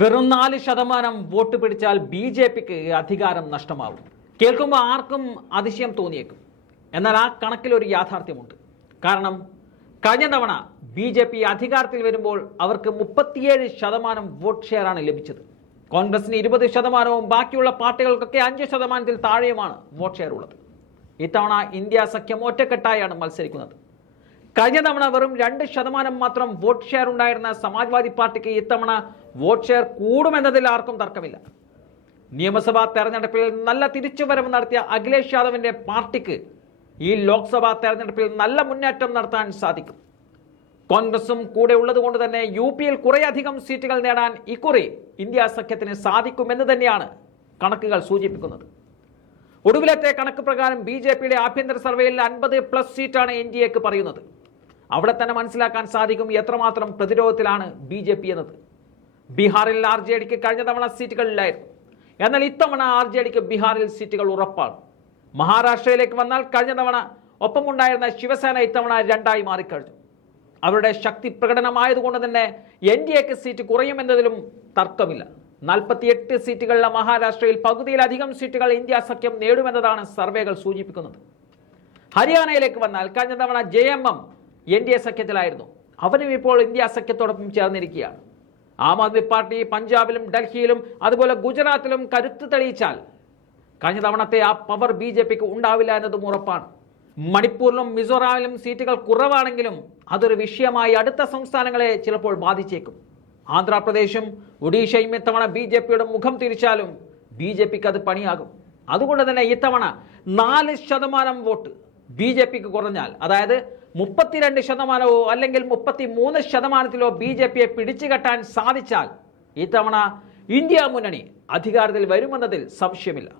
വെറും 4% വോട്ട് പിടിച്ചാൽ ബി.ജെ.പിക്ക് അധികാരം നഷ്ടമാവും. കേൾക്കുമ്പോൾ ആർക്കും അതിശയം തോന്നിയേക്കും. എന്നാൽ ആ കണക്കിൽ ഒരു യാഥാർത്ഥ്യമുണ്ട്. കാരണം കഴിഞ്ഞ തവണ ബി.ജെ.പി അധികാരത്തിൽ വരുമ്പോൾ അവർക്ക് 37% വോട്ട് ഷെയറാണ് ലഭിച്ചത്. കോൺഗ്രസിന് 20%വും ബാക്കിയുള്ള പാർട്ടികൾക്കൊക്കെ 5%-ത്തിൽ താഴെയുമാണ് വോട്ട് ഷെയർ ഉള്ളത്. ഇത്തവണ ഇന്ത്യ സഖ്യം ഒറ്റക്കെട്ടായാണ് മത്സരിക്കുന്നത്. കഴിഞ്ഞ തവണ വെറും 2% മാത്രം വോട്ട് ഷെയർ ഉണ്ടായിരുന്ന സമാജ്വാദി പാർട്ടിക്ക് ഇത്തവണ വോട്ട് ഷെയർ കൂടുമെന്നതിൽ ആർക്കും തർക്കമില്ല. നിയമസഭാ തെരഞ്ഞെടുപ്പിൽ നല്ല തിരിച്ചുവരവ് നടത്തിയ അഖിലേഷ് യാദവിന്റെ പാർട്ടിക്ക് ഈ ലോക്സഭാ തെരഞ്ഞെടുപ്പിൽ നല്ല മുന്നേറ്റം നടത്താൻ സാധിക്കും. കോൺഗ്രസും കൂടെ ഉള്ളതുകൊണ്ട് തന്നെ യു.പിയിൽ കുറേയധികം സീറ്റുകൾ നേടാൻ ഇക്കുറി ഇന്ത്യ സഖ്യത്തിന് സാധിക്കുമെന്ന് തന്നെയാണ് കണക്കുകൾ സൂചിപ്പിക്കുന്നത്. ഒടുവിലത്തെ കണക്ക് പ്രകാരം ബി.ജെ.പിയുടെ ആഭ്യന്തര സർവേയിൽ 50+ സീറ്റാണ് എൻ.ഡി.എക്ക് പറയുന്നത്. അവിടെ തന്നെ മനസ്സിലാക്കാൻ സാധിക്കും എത്രമാത്രം പ്രതിരോധത്തിലാണ് ബി.ജെ.പി എന്നത്. ബീഹാറിൽ ആർ.ജെ.ഡിക്ക് കഴിഞ്ഞ തവണ സീറ്റുകളില്ലായിരുന്നു. എന്നാൽ ഇത്തവണ ആർ.ജെ.ഡിക്ക് ബീഹാറിൽ സീറ്റുകൾ ഉറപ്പാണ്. മഹാരാഷ്ട്രയിലേക്ക് വന്നാൽ കഴിഞ്ഞ തവണ ഒപ്പമുണ്ടായിരുന്ന ശിവസേന ഇത്തവണ 2ആയി മാറിക്കഴിഞ്ഞു. അവരുടെ ശക്തി പ്രകടനമായതുകൊണ്ട് തന്നെ എൻ.ഡി.എക്ക് സീറ്റ് കുറയുമെന്നതിലും തർക്കമില്ല. 48 സീറ്റുകളുള്ള മഹാരാഷ്ട്രയിൽ പകുതിയിലധികം സീറ്റുകൾ ഇന്ത്യ സഖ്യം നേടുമെന്നതാണ് സർവേകൾ സൂചിപ്പിക്കുന്നത്. ഹരിയാനയിലേക്ക് വന്നാൽ കഴിഞ്ഞ തവണ JMM എൻ.ഡി.എ സഖ്യത്തിലായിരുന്നു. അവരും ഇപ്പോൾ ഇന്ത്യ സഖ്യത്തോടൊപ്പം ചേർന്നിരിക്കുകയാണ്. ആം ആദ്മി പാർട്ടി പഞ്ചാബിലും ഡൽഹിയിലും അതുപോലെ ഗുജറാത്തിലും കരുത്ത് തെളിയിച്ചാൽ കഴിഞ്ഞ തവണത്തെ ആ പവർ ബി.ജെ.പിക്ക് ഉണ്ടാവില്ല എന്നതും ഉറപ്പാണ്. മണിപ്പൂരിലും മിസോറാമിലും സീറ്റുകൾ കുറവാണെങ്കിലും അതൊരു വിഷയമായി അടുത്ത സംസ്ഥാനങ്ങളെ ചിലപ്പോൾ ബാധിച്ചേക്കും. ആന്ധ്രാപ്രദേശും ഒഡീഷയും ഇത്തവണ ബി.ജെ.പിയുടെ മുഖം തിരിച്ചാലും ബി.ജെ.പിക്ക് അത് പണിയാകും. അതുകൊണ്ട് തന്നെ ഇത്തവണ 4% വോട്ട് ബി.ജെ.പിക്ക് കുറഞ്ഞാൽ, അതായത് 32%-ഓ അല്ലെങ്കിൽ 33%-ത്തിലോ ബി.ജെ.പിയെ പിടിച്ചുകെട്ടാൻ സാധിച്ചാൽ ഇത്തവണ ഇന്ത്യ മുന്നണി അധികാരത്തിൽ വരുമെന്നതിൽ സംശയമില്ല.